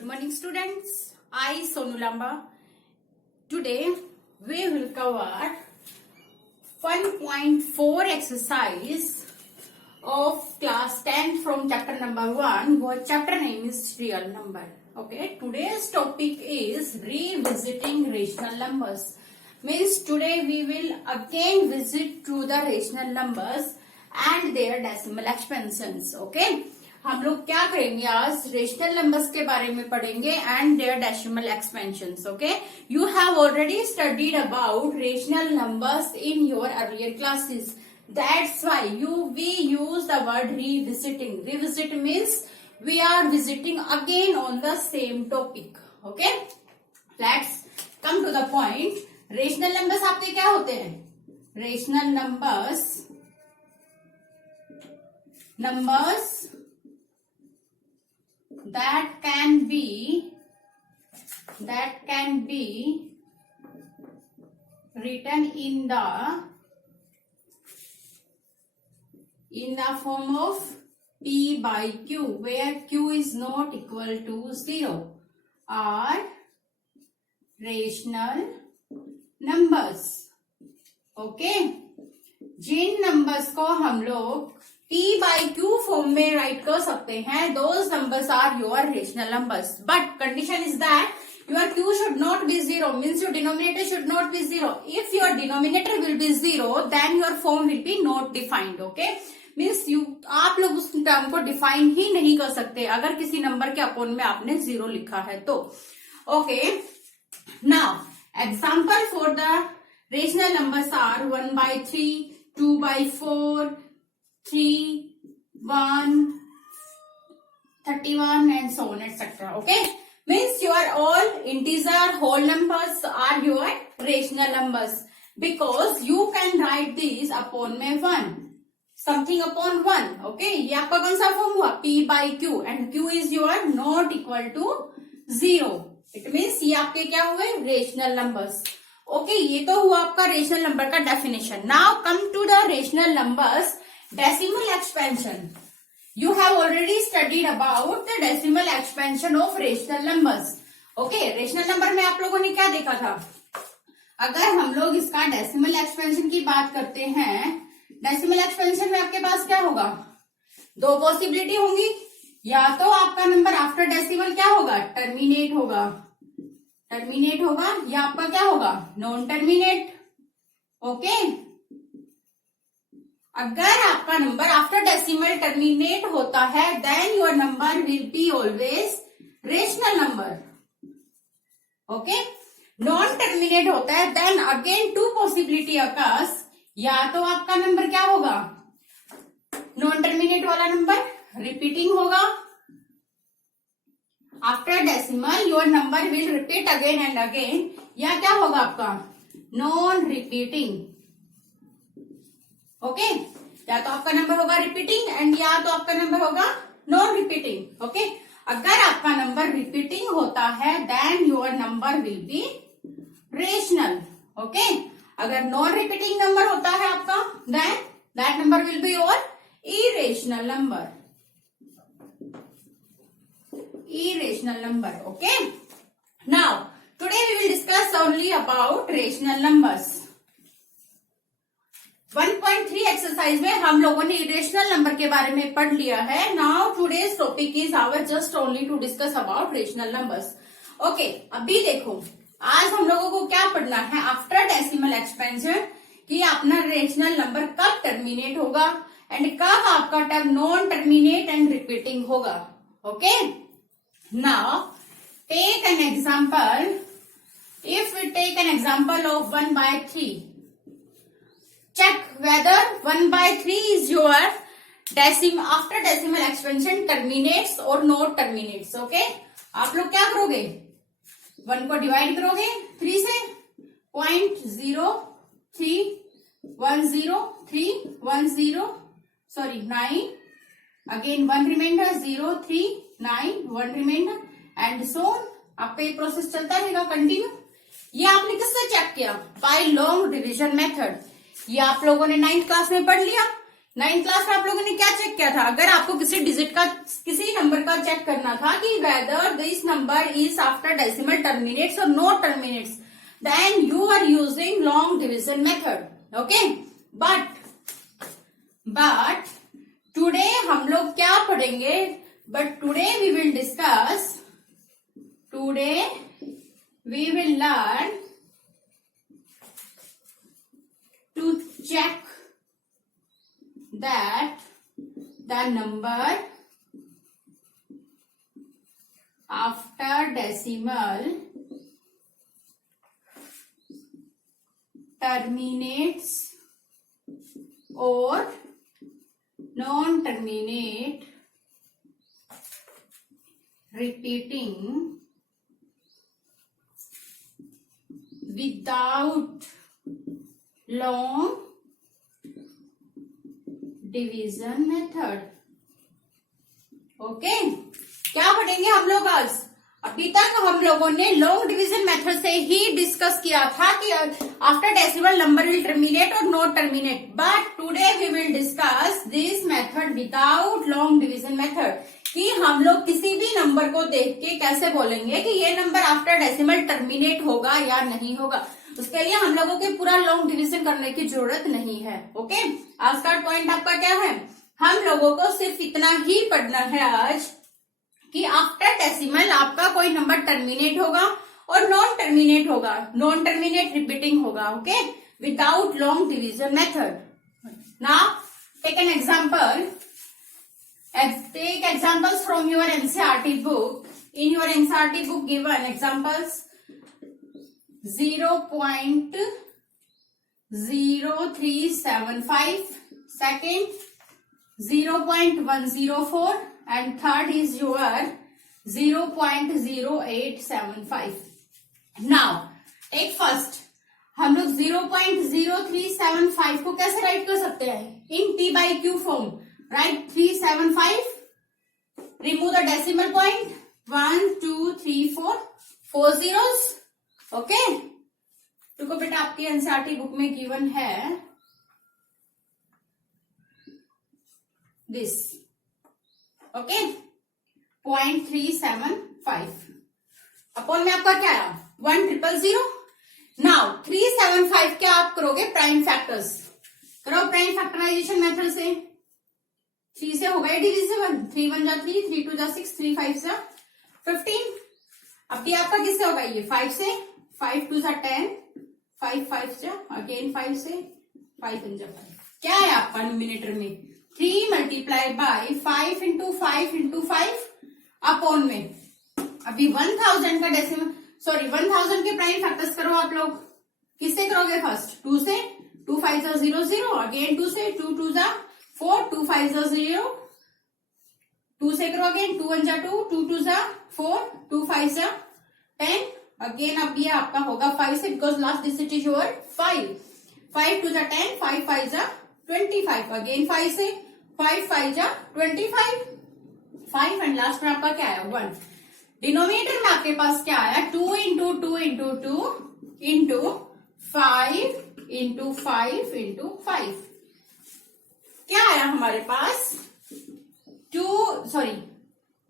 Good morning, students. I, Sonu Lamba. Today, we will cover 1.4 exercise of class 10 from chapter number 1. What chapter name is real number. Okay, today's topic is revisiting rational numbers. Means today we will again visit to the rational numbers and their decimal expansions. Okay, हम लोग क्या करेंगे आज rational numbers के बारे में पढ़ेंगे and their decimal expansions. Okay, you have already studied about rational numbers in your earlier classes. That's why we use the word revisiting. Revisit means we are visiting again on the same topic. Okay, let's come to the point. Rational numbers आपके क्या होते हैं? Rational numbers that can be written in the form of p by q, where q is not equal to 0, are rational numbers. Okay, जिन numbers को हम लोग p by q form में write कर सकते हैं, those numbers are your rational numbers. But condition is that your q should not be 0, means your denominator should not be 0. If your denominator will be 0, then your form will be not defined. Okay, means आप लोग उस term को define ही नहीं कर सकते अगर किसी number के अपॉन में आपने 0 लिखा है तो. Okay, now example for the rational numbers are 1/3, 2/4, 3, 1, 31 and so on etc. Okay, means your all integer whole numbers are your rational numbers because you can write these upon में 1, something upon 1. Okay, ये आपका कौन सा form हुआ? p by q and q is your not equal to 0. It means ये आपके क्या हुए? Rational numbers. ओके, ये तो हुआ आपका रेशनल नंबर का definition. Now come to the rational numbers decimal expansion. You have already studied about the decimal expansion of rational numbers. Okay, rational number में आप लोगों ने क्या देखा था? अगर हम लोग इसका डेसिमल एक्सपेंशन की बात करते हैं, डेसिमल एक्सपेंशन में आपके पास क्या होगा? दो पॉसिबिलिटी होंगी. या तो आपका नंबर आफ्टर डेसिमल क्या होगा? टर्मिनेट होगा, या आपका क्या होगा? Non terminate. ओके, अगर आपका नंबर आफ्टर डेसिमल टर्मिनेट होता है then your number will be always rational number. Okay, non terminate होता है then again two possibility occurs. या तो आपका नंबर क्या होगा? नॉन टर्मिनेट वाला नंबर रिपीटिंग होगा. After decimal your number will repeat again and again. या क्या होगा आपका? Non repeating. ओके, या तो आपका नंबर होगा रिपीटिंग एंड या तो आपका नंबर होगा नॉन रिपीटिंग. ओके, अगर आपका नंबर रिपीटिंग होता है then your number will be rational. Okay, अगर नॉन रिपीटिंग नंबर होता है आपका then that number will be your irrational number. Okay, now today we will discuss only about rational numbers. 1.3 exercise में हम लोगों ने इरेशनल नंबर के बारे में पढ़ लिया है. Now today's topic is our just only to discuss about rational numbers. Okay, अभी देखो आज हम लोगों को क्या पढ़ना है आफ्टर डेसिमल एक्सपेंशन, कि अपना रेशनल नंबर कब टर्मिनेट होगा एंड कब आपका term non terminate and repeating होगा. Okay, now take an example. If we take an example of 1/3, check whether 1/3 is your after decimal expansion terminates or not terminates. Okay, आप लोग क्या करोगे? 1 को डिवाइड करोगे 3 से, 9, again 1 remainder, 0, 3, 9, 1 remainder and so on. आपका ये प्रोसेस चलता रहेगा कंटिन्यू. ये आपने किससे चेक किया? By long division method. ये आप लोगों ने 9th क्लास में पढ़ लिया. 9th क्लास में आप लोगों ने क्या चेक किया था? अगर आपको किसी डिजिट का, किसी नंबर का चेक करना था कि whether this number is after decimal terminates और not terminates, then you are using long division method. Okay, but today हम लोग क्या पढ़ेंगे? But today we will discuss, today we will learn to check that the number after decimal terminates or non-terminate, repeating without long division method. Okay, क्या पढ़ेंगे हम लोग आज? अभी तक हम लोगों ने लॉन्ग डिवीजन मेथड से ही डिस्कस किया था कि after decimal number will terminate और not terminate, but today we will discuss this method without long division method, कि हम लोग किसी भी नंबर को देख के कैसे बोलेंगे कि ये नंबर आफ्टर डेसिमल टर्मिनेट होगा या नहीं होगा. उसके लिए हम लोगों के पूरा लॉन्ग डिवीजन करने की जरूरत नहीं है. ओके, आज का पॉइंट आपका क्या है? हम लोगों को सिर्फ इतना ही पढ़ना है आज कि आफ्टर डेसिमल आपका कोई नंबर टर्मिनेट होगा और नॉन टर्मिनेट होगा, नॉन टर्मिनेट रिपीटिंग होगा. Okay, without long division method. Now take an example. Take examples from your NCERT book. In your NCERT book given examples 0.0375, second 0.104 and third is your 0.0875. Now take first. हम लोग 0.0375 को कैसे right कर सकते हैं? इन T by Q form. Write 375, remove the decimal point, 1 2 3 4 4 zeros. Okay, देखो बेटा आपकी एनसीईआरटी बुक में गिवन है दिस. ओके, 0.375 अपॉन में आपका क्या आया? 1000. नाउ 375 क्या आप करोगे? प्राइम फैक्टर्स करो, प्राइम फैक्टराइजेशन मेथड से. 3 से हो गए डिविजिबल. 3 1 जा 3, 3 2 जा 6, 3 5 जा 15. अब ये आपका किससे होगा? ये 5 से. 5 2 जा 10, 5 5 जा अगेन 5 से, 5 1 जा 5. क्या है आपका न्यूमिनेटर में? 3 multiply by 5 into 5 into 5 upon में. अभी 1000 का डेसिमल, सॉरी 1000 के प्राइम फैक्टर्स करो आप लोग. किससे करोगे? फर्स्ट 2 से. 2 5 जा 0 0, अगेन 2 से. 2 2 जा 4, 2 5 जा 0, 2 से करो अगेन. 2 1 जा 2, 2 2 जा 4, 2 5 जा 10, अगेन अब ये आपका होगा 5 से, because last digit is your 5. 5 2 जा 10, 5 5 जा 25, अगेन 5 से. 5 5 जा 25, 5 एंड लास्ट में आपका क्या आया? 1. डिनोमिनेटर में आपके पास क्या आया? 2 into 2 into 2 into 5 into 5 into 5. क्या आया हमारे पास?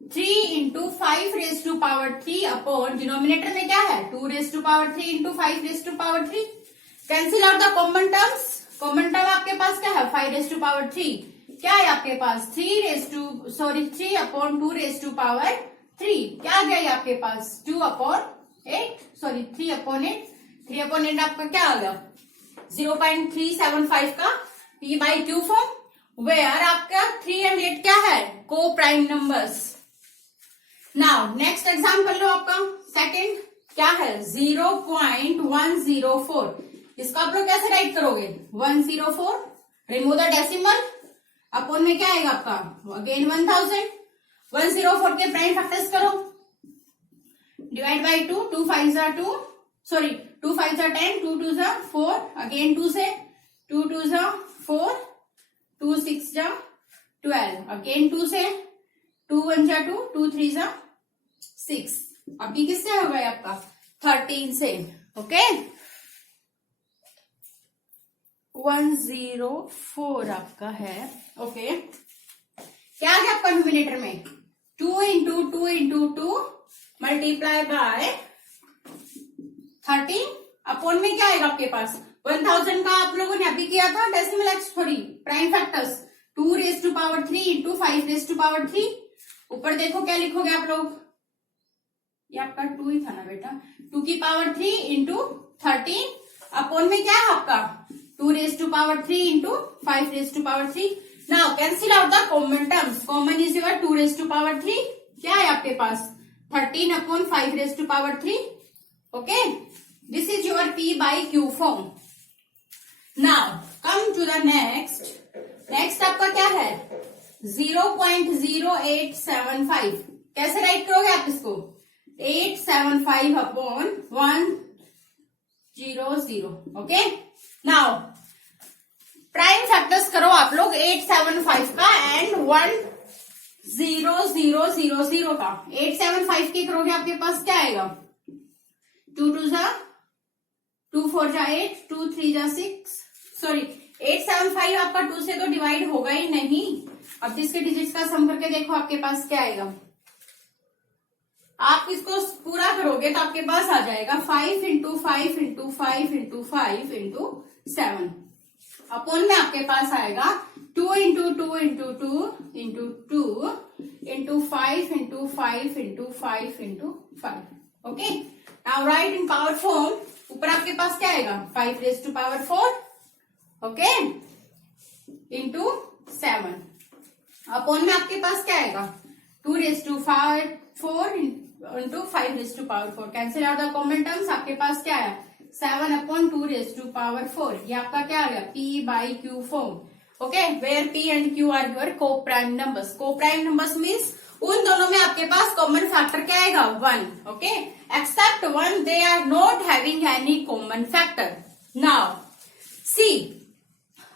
3 into 5 raise to power 3 upon denominator में क्या है? 2 raise to power 3 into 5 raise to power 3. Cancel out the common terms. Common term आपके पास क्या है? 5 रेज टू पावर 3. क्या है आपके पास? 3 अपॉन 2 रेज टू पावर 3. क्या आ गया आपके पास? 2 अपॉन 8, सॉरी 3 अपॉन 8. 3 अपॉन 8 आपका क्या आ गया? 0.375 का P by Q form, where आपका 3 एंड 8 क्या है? को prime numbers. Now next example लो आपका. सेकंड क्या है? 0.104. इसका आप लोग कैसे राइट करोगे? 104, रिमूव द डेसिमल, अपॉन में क्या आएगा आपका? अगेन 1000. 104 के प्राइम फैक्टर्स करो, डिवाइड बाई 2. 2 5 जा 2, सॉरी 2 5 जा 10, 2 2 जा 4, अगेन 2 से. 2 2 जा 4, 2 6 जा 12, अगेन 2 से. 2 1 जा 2, 2 3 जा 6. अभी किससे हो गया आपका? 13 से. ओके, 104 आपका है। ओके, क्या आ गया आपका न्यूमिनेटर में? 2 into 2 into 2 multiply by 13 upon में क्या आएगा आपके पास? 1000 का आप लोगों ने अभी किया था डेसिमल एक्स prime factors 2 raise to power 3 into 5 raise to power 3। ऊपर देखो क्या लिखोगे आप लोग, ये आपका 2 ही था ना बेटा, 2 की पावर 3 इंटू 13 अपॉन में क्या है आपका 2 raise to power 3 into 5 raise to power 3। Now cancel out the common terms, common is your 2 raise to power 3, क्या है आपके पास 13 upon 5 raise to power 3। Okay, this is your P by Q form. Now come to the next, next आपका क्या है 0.0875। कैसे right करोगे आप इसको? 875 upon 100। Okay, now prime factors करो आप लोग 875 का एंड 10000 का। 875 के करोगे आपके पास क्या आएगा? 2 2 जा 2 4 जा 8, 2 3 जा 6, सॉरी 875 आपका 2 से तो डिवाइड होगा ही नहीं। अब इसके डिजिट्स का सम करके देखो आपके पास क्या आएगा। आप इसको पूरा करोगे तो आपके पास आ जाएगा 5 into 5 into 5 into 5 into 7 upon में आपके पास आएगा 2 into 2 into 2 into 2 into 5 into 5 into 5 into 5। Okay, now write in power form. ऊपर आपके पास क्या आएगा 5 raise to power 4 okay into 7 upon में आपके पास क्या आएगा 2 raise to 4 into 5 raise to power 4। Cancel out the common terms, आपके पास क्या है 7 अपॉन 2 रेज टू पावर 4। ये आपका क्या आ गया P by Q form. Okay, where P and Q are your को प्राइम नंबर्स। को प्राइम नंबर्स मीन्स उन दोनों में आपके पास कॉमन फैक्टर क्या आएगा 1। Okay, except 1 they are not having any common factor. Now see,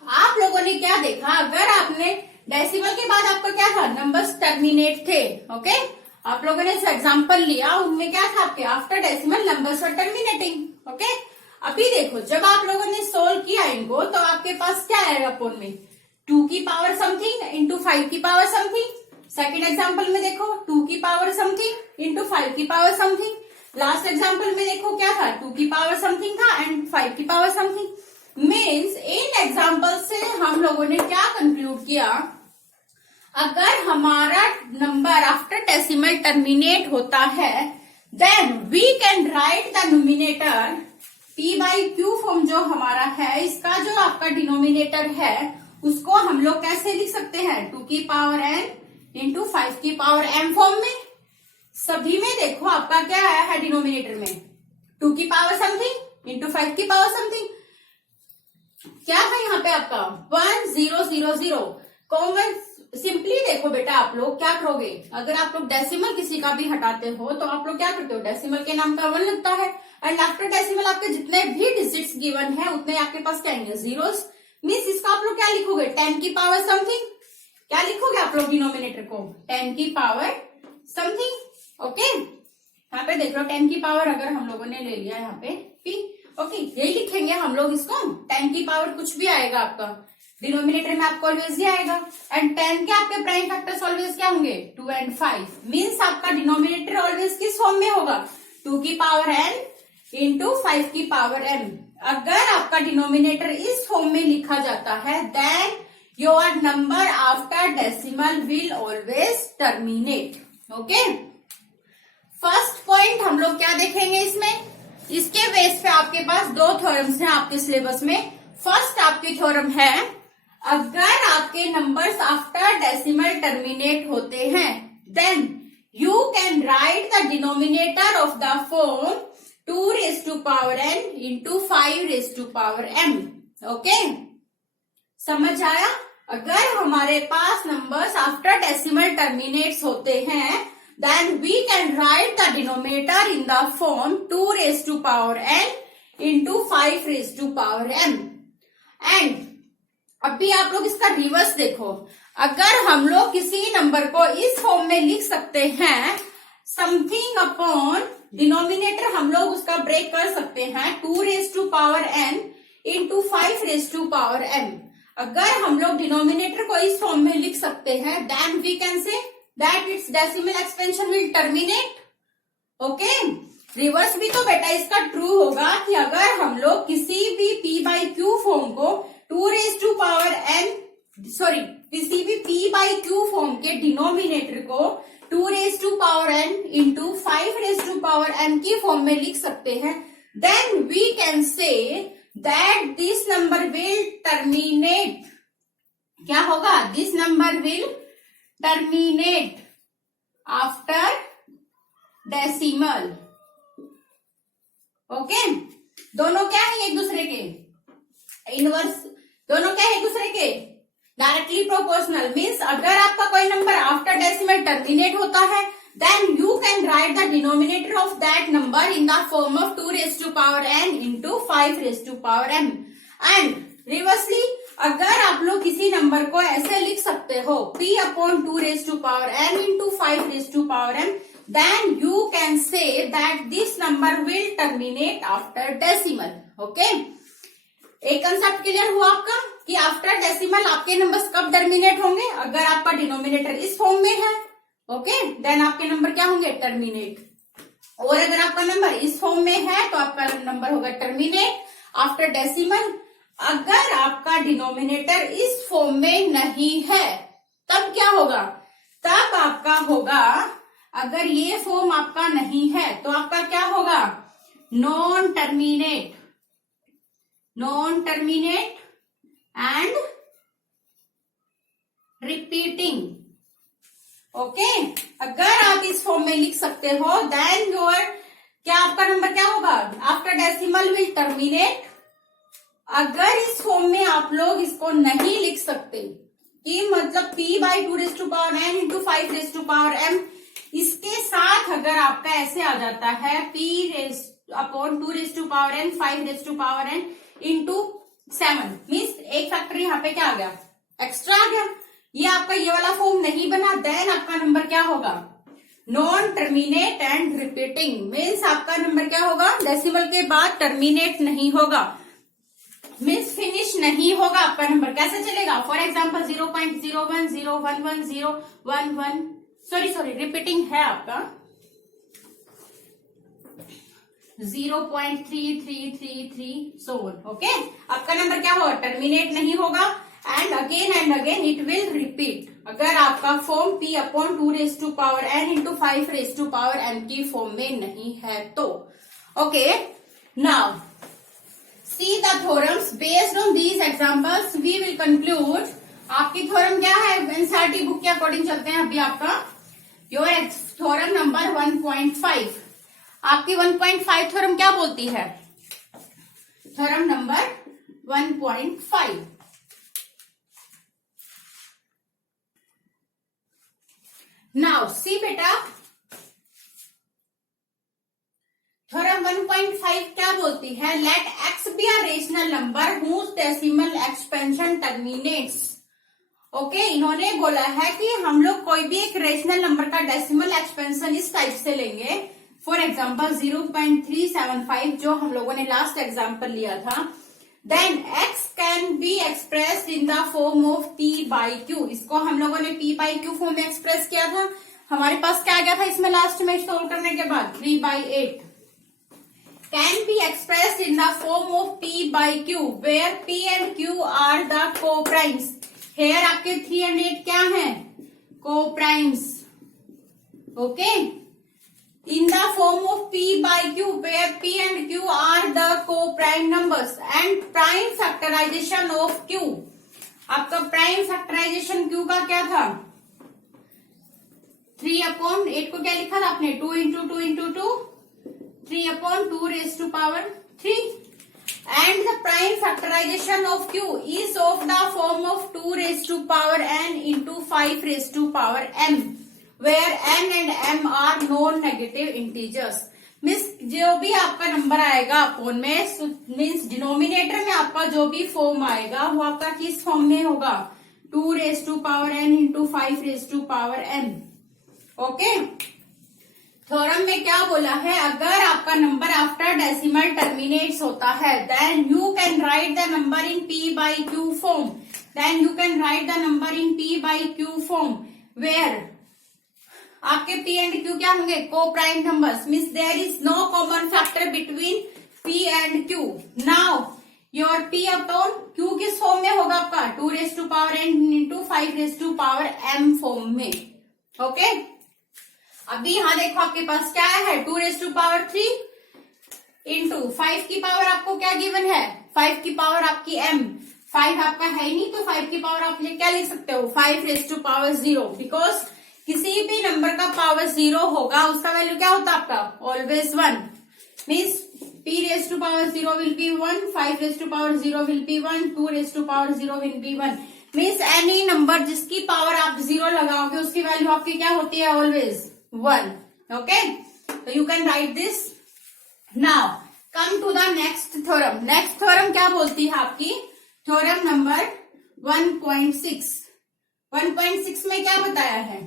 आप लोगों ने क्या देखा, अगर आपने डेसिमल के बाद आपका क्या था नंबर्स टर्मिनेट थे। ओके, आप लोगों ने जो एग्जाम्पल लिया उनमें क्या था आपके after decimal numbers were terminating. Okay, अभी देखो जब आप लोगों ने सोल्व किया इनको तो आपके पास क्या आएगा अपॉन में 2 की पावर समथिंग इंटू 5 की पावर समथिंग। सेकेंड एग्जाम्पल में देखो 2 की पावर समथिंग इंटू 5 की पावर समथिंग। लास्ट एग्जाम्पल में देखो क्या था 2 की पावर समथिंग था एंड 5 की power something. Means in example से हम लोगों ने क्या कंक्लूड किया, अगर हमारा नंबर आफ्टर डेसिमल टर्मिनेट होता है then we can write the numerator P by Q form जो हमारा है, इसका जो आपका डिनोमिनेटर है उसको हम लोग कैसे लिख सकते हैं 2 की पावर n इंटू 5 की पावर m फॉर्म में। सभी में देखो आपका क्या आया है डिनोमिनेटर में 2 की पावर समथिंग इंटू 5 की पावर समथिंग। क्या था यहाँ पे आपका 1000 कॉमन। सिंपली देखो बेटा आप लोग क्या करोगे, अगर आप लोग डेसिमल किसी का भी हटाते हो तो आप लोग क्या करते हो डेसिमल के नाम का 1 लगता है एंड आफ्टर डेसिमल आपके जितने भी डिजिट्स गिवन है उतने आपके पास क्या आएंगे जीरोस। मीन्स इसका आप लोग क्या लिखोगे 10 की पावर समथिंग। क्या लिखोगे आप लोग डिनोमिनेटर को 10 की पावर समथिंग। ओके, यहाँ पे देख लो 10 की पावर अगर हम लोगों ने ले लिया यहाँ पे P। ओके, यही लिखेंगे हम लोग इसको 10 की पावर कुछ भी आएगा आपका डिनोमिनेटर में आपको ऑलवेज ही आएगा एंड 10 के आपके प्राइम फैक्टर्स ऑलवेज क्या होंगे 2 एंड 5। मीन्स आपका डिनोमिनेटर ऑलवेज किस फॉर्म में होगा 2 की पावर n इंटू 5 की पावर m। अगर आपका डिनोमिनेटर इस फॉर्म में लिखा जाता है then your number after decimal will always terminate. Okay, first point हम लोग क्या देखेंगे इसमें, इसके बेस पे आपके पास 2 थ्योरम्स हैं आपके सिलेबस में। फर्स्ट आपकी थ्योरम है अगर आपके नंबर्स आफ्टर डेसिमल टर्मिनेट होते हैं then you can write the denominator of the form 2 raise to power n into 5 raise to power m। Okay, समझ आया। अगर हमारे पास नंबर्स आफ्टर डेसिमल टर्मिनेट्स होते हैं then we can write the denominator in the form 2 raise to power n into 5 raise to power m। And अभी आप लोग इसका रिवर्स देखो, अगर हम लोग किसी नंबर को इस फॉर्म में लिख सकते हैं समथिंग अपॉन डिनोमिनेटर हम लोग उसका ब्रेक कर सकते हैं 2 raise to power n into 5 raise to power m। अगर हम लोग डिनोमिनेटर को इस फॉर्म में लिख सकते हैं, then we can say that its decimal expansion will terminate. Okay, reverse भी तो बेटा इसका ट्रू होगा कि अगर हम लोग किसी भी p बाई क्यू फॉर्म को 2 रेज टू पावर n किसी भी p बाई क्यू फॉर्म के डिनोमिनेटर को 2 raise to power n into 5 raise to power n की फॉर्म में लिख सकते हैं, then we can say that this number will terminate. क्या होगा? This number will terminate after decimal. Okay, दोनों क्या है एक दूसरे के इनवर्स, दोनों क्या है एक दूसरे के डायरेक्टली प्रोपोर्शनल। मीन्स अगर आपका कोई नंबर आफ्टर डेसिमल टर्मिनेट होता है, then you can write the denominator of that number in the form of 2 raise to power n into 5 raise to power m। And reversely अगर आप लोग किसी number को ऐसे लिख सकते हो p upon 2 raise to power n into 5 raise to power m, then you can say that this number will terminate after decimal। Okay, एक कंसेप्ट क्लियर हुआ आपका कि आफ्टर डेसिमल आपके नंबर्स कब टर्मिनेट होंगे? अगर आपका डिनोमिनेटर इस फॉर्म में है, ओके, देन आपके नंबर क्या होंगे? टर्मिनेट। और अगर आपका नंबर इस फॉर्म में है तो आपका नंबर होगा टर्मिनेट आफ्टर डेसिमल। अगर आपका डिनोमिनेटर इस फॉर्म में नहीं है तब क्या होगा? तब आपका होगा, अगर ये फॉर्म आपका नहीं है तो आपका क्या होगा? Non terminate and repeating. Okay, अगर आप इस फॉर्म में लिख सकते हो, देन योर क्या आपका नंबर क्या होगा? After decimal will terminate. अगर इस फॉर्म में आप लोग इसको नहीं लिख सकते कि मतलब p by 2 raise to power n into 5 raise to power m, इसके साथ अगर आपका ऐसे आ जाता है p raise upon 2 raise to power n 5 raise to power n into 7, means एक फैक्टर यहाँ पे क्या आ गया? एक्स्ट्रा आ गया। ये आपका ये वाला फॉर्म नहीं बना, देन आपका नंबर क्या होगा? Non terminate and repeating. Means आपका नंबर क्या होगा? डेसिमल के बाद टर्मिनेट नहीं होगा, मीन्स फिनिश नहीं होगा आपका नंबर। कैसे चलेगा? फॉर एग्जाम्पल 0.01 011 011 सॉरी रिपीटिंग है आपका 0.3333 so on। ओके, आपका नंबर क्या होगा? टर्मिनेट नहीं होगा and again it will repeat. अगर आपका form p upon 2 raise to power n into 5 raise to power m की फॉर्म में नहीं है तो। Okay, now see the theorems based on these examples we will conclude. आपकी थ्योरम क्या है? एनसीईआरटी बुक के अकॉर्डिंग चलते हैं अभी। आपका योर थ्योरम नंबर 1.5। आपकी 1.5 थ्योरम क्या बोलती है? थ्योरम नंबर 1.5, नाउ सी बेटा, थ्योरम 1.5 क्या बोलती है? Let x be a rational number whose decimal expansion terminates. Okay, इन्होंने बोला है कि हम लोग कोई भी एक रेशनल नंबर का डेसिमल एक्सपेंशन इस टाइप से लेंगे। फॉर एग्जाम्पल 0.375 जो हम लोगों ने लास्ट एग्जाम्पल लिया था। Then x can be expressed in the form of p by q। इसको हम लोगों ने p बाई q फॉर्म में एक्सप्रेस किया था। हमारे पास क्या आ गया था इसमें लास्ट में सोल्व करने के बाद? 3/8 can be expressed in the form of p by q where p and q are the coprimes. Here आपके 3 and 8 क्या है? Coprimes. Okay, in the form of p by q where p and q are the co-prime numbers and prime factorization of q। आपका prime factorisation q का क्या था? 3/8 को क्या लिखा था आपने? 2 into 2 into 2 3/2 raised to power 3 and the prime factorization of q is of the form of 2 raised to power n into 5 raised to power m where n and m are non negative integers। Means जो भी आपका number आएगा upon में, means denominator में आपका जो भी form आएगा वो आपका किस फॉर्म में होगा? 2 raise to power n into 5 raise to power m। Okay, theorem में क्या बोला है, अगर आपका नंबर आफ्टर डेसिमल टर्मिनेट्स होता है then you can write the number in p by q form, then you can write the number in p by q form where आपके p and q क्या होंगे, को prime numbers, means there is no common factor between p and q। Now your p upon q किस form में होगा आपका, 2 raised to power n into 5 raised to power m form में। Okay अभी यहां देखो आपके पास क्या है, 2 raised to power 3 इंटू 5 की पावर आपको क्या गिवन है, 5 की पावर आपकी m, 5 आपका है ही नहीं तो 5 की पावर आप क्या लिख सकते हो, 5 raised to power 0, बिकॉज किसी भी नंबर का पावर 0 होगा उसका वैल्यू क्या होता है आपका, always 1, means p raised to power 0 will be 1, 5 raised to power 0 will be 1, 2 raised to power 0 will be 1, means any number जिसकी पावर आप 0 लगाओगे उसकी वैल्यू आपकी क्या होती है, ऑलवेज 1। ओके तो you can write this. Now come to the next theorem. Next theorem क्या बोलती है आपकी, थ्योरम नंबर 1.6। 1.6 में क्या बताया है,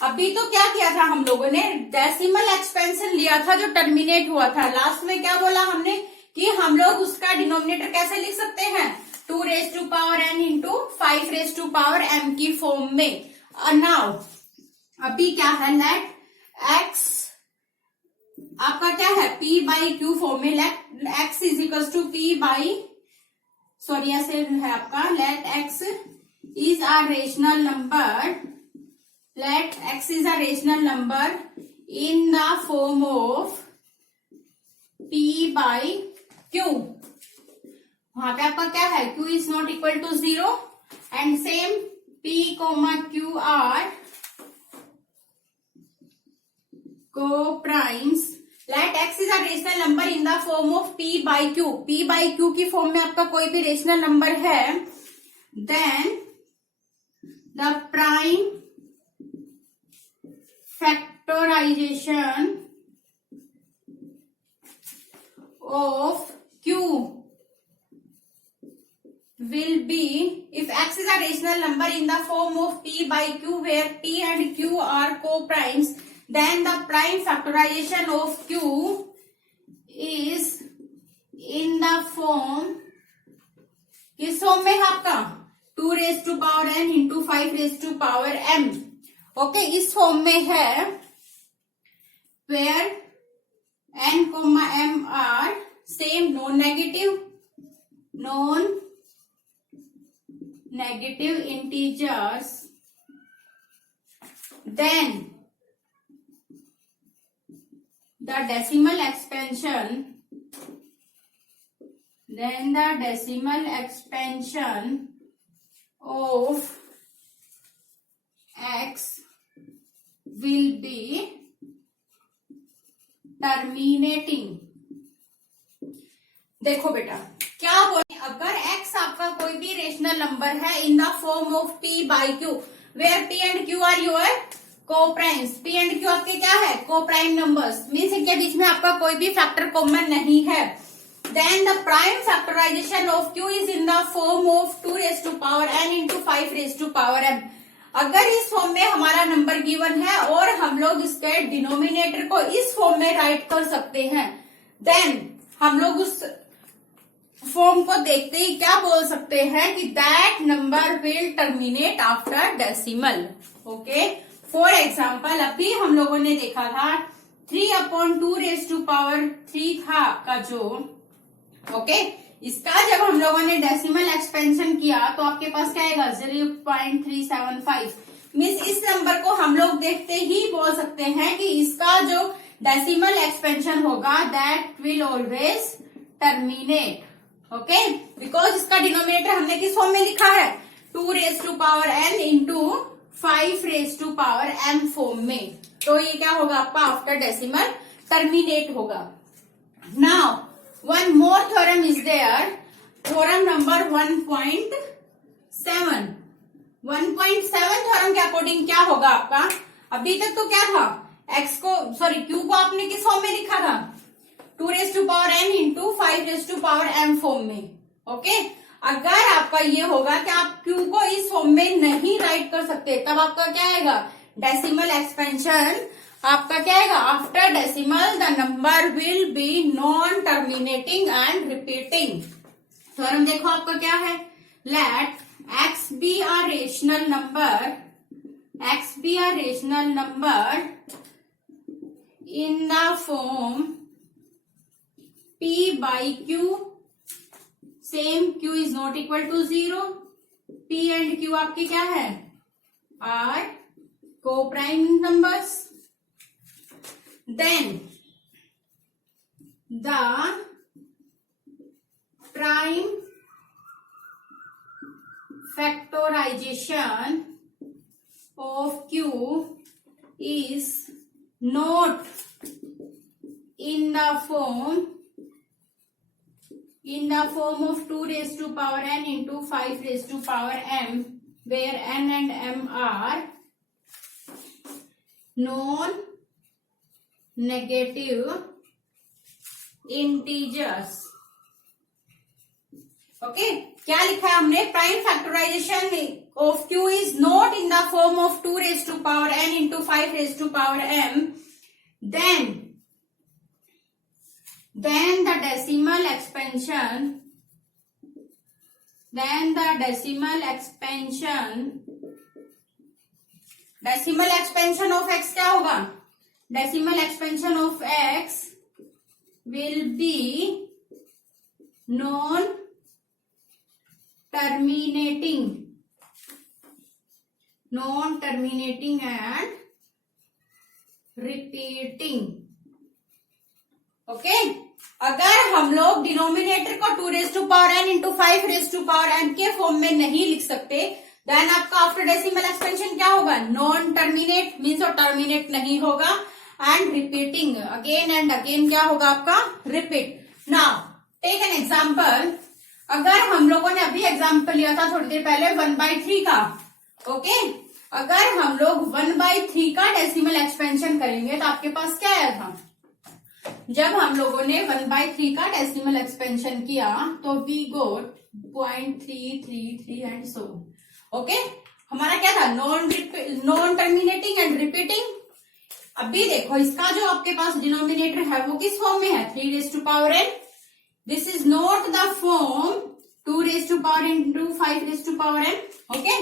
अभी तो क्या किया था हम लोगों ने, डेसिमल एक्सपेंशन लिया था जो टर्मिनेट हुआ था, लास्ट में क्या बोला हमने कि हम लोग उसका डिनोमिनेटर कैसे लिख सकते हैं, 2 raised to power n into 5 raised to power m की फॉर्म में। नाउ अभी क्या है, लेट x आपका क्या है, p by q फॉर्म में, let x is equal to p by, sorry ऐसे है आपका, let x is a rational number, let x is a rational number in the form of p by q। वहां पे आपका क्या है, q is not equal to 0 and same p comma q are co-primes। let x is a rational number in the form of p by q। p by q की form में आपका कोई भी रेशनल नंबर है, then the prime factorization of q will be, if x is a rational number in the form of p by q where p and q are co-primes, then the prime factorization of q is in the form, किस form में है आपका, 2 raised to power n into 5 raised to power m। Okay इस form में है, where n comma m are same non negative integers, then the decimal expansion of x will be terminating। देखो बेटा क्या बोले, अगर x आपका कोई भी रेशनल नंबर है in the form of p by q where p and q are your coprimes, p and q आपके क्या है, को-प्राइम नंबर्स, मीन्स इनके बीच में आपका कोई भी फैक्टर कॉमन नहीं है, then the prime factorization of q is in the form of 2 raised to power n into 5 raised to power m। अगर इस फॉर्म में हमारा नंबर गिवन है और हम लोग इसके डिनोमिनेटर को इस फॉर्म में राइट कर सकते हैं, देन हम लोग उस फॉर्म को देखते ही क्या बोल सकते हैं कि that number will terminate after decimal. Okay for example अभी हम लोगों ने देखा था 3/2 raised to power 3 था आपका जो, ओके इसका जब हम लोगों ने डेसिमल एक्सपेंशन किया तो आपके पास क्या आएगा 0.375। मीन्स इस नंबर को हम लोग देखते ही बोल सकते हैं कि इसका जो डेसिमल एक्सपेंशन होगा that will always terminate. Okay because इसका डिनोमिनेटर हमने किस फॉर्म में लिखा है, 2 raised to power n into 5 raised to power m form में, तो ये क्या होगा आपका आफ्टर डेसिमल टर्मिनेट होगा। Now one more theorem is there, theorem number 1.7। 1.7 theorem के अकॉर्डिंग क्या होगा आपका, अभी तक तो क्या था x को सॉरी q को आपने किस फॉर्म में लिखा था, 2 raised to power n into 5 raised to power m form में। ओके अगर आपका ये होगा कि आप q को इस फॉर्म में नहीं राइट कर सकते, तब आपका क्या आएगा डेसिमल एक्सपेंशन आपका क्या आएगा, after decimal the number will B non terminating and repeating. Theorem देखो आपका क्या है, let x be a rational number in the form p by q, same q is not equal to 0, p and q आपके क्या है, are co-prime numbers, then the prime factorization of q is not in the form of 2 raised to power n into 5 raised to power m, where n and m are non-negative integers. Okay, क्या लिखा है हमने, prime factorization of q is not in the form of 2 raised to power n into 5 raised to power m, then the decimal expansion of x क्या होगा, decimal expansion of x will be non terminating and repeating. Okay, अगर हम लोग denominator को 2 raised to power n into 5 raised to power n के form में नहीं लिख सकते, देन आपका आफ्टर डेसिमल एक्सपेंशन क्या होगा, नॉन टर्मिनेट मीन्स और टर्मिनेट नहीं होगा, and repeating again and again क्या होगा आपका, repeat. Now take an example, अगर हम लोगों ने अभी एग्जाम्पल लिया था थोड़ी देर पहले 1/3 का, ओके, अगर हम लोग 1/3 का डेसिमल एक्सपेंशन करेंगे तो आपके पास क्या आया था, जब हम लोगों ने 1/3 का डेसिमल एक्सपेंशन किया तो we got 0.333 and so, okay, हमारा क्या था, नॉन टर्मिनेटिंग एंड रिपीटिंग। अभी देखो इसका जो आपके पास डिनोमिनेटर है वो किस फॉर्म में है, 3 raised to power n, this is not the form 2 raised to power n into 5 raised to power n, okay.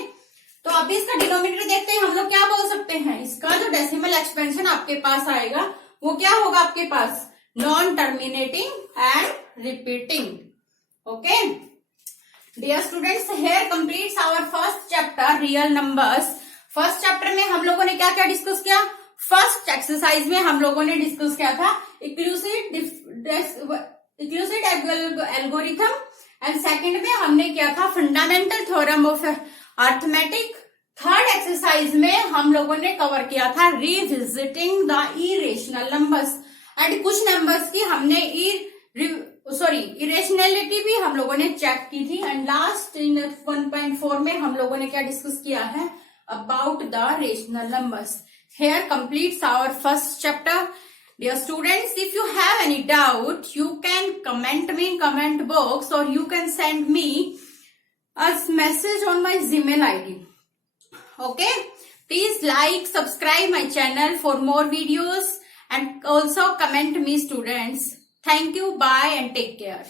तो अभी इसका डिनोमिनेटर देखते हैं, हम लोग क्या बोल सकते हैं, इसका जो डेसिमल एक्सपेंशन आपके पास आएगा वो क्या होगा आपके पास, non terminating and repeating. Okay dear students, here completes our first chapter real numbers. First chapter में हम लोगों ने क्या क्या डिस्कस किया, फर्स्ट एक्सरसाइज में हम लोगों ने डिस्कस किया था इक्लूसिव एल्गोरिथम, एंड सेकंड में हमने किया था fundamental theorem of arithmetic. Third exercise में हम लोगों ने कवर किया था revisiting the irrational numbers, and कुछ नंबर्स की हमने इरेशनलिटी भी हम लोगों ने चेक की थी। एंड लास्ट इन 1.4 में हम लोगों ने क्या डिस्कस किया है, about the rational numbers. Here completes our first chapter. Dear students, if you have any doubt, you can comment me in comment box, or you can send me a message on my Gmail ID. Okay? Please like, subscribe my channel for more videos, and also comment me students. Thank you, bye and take care.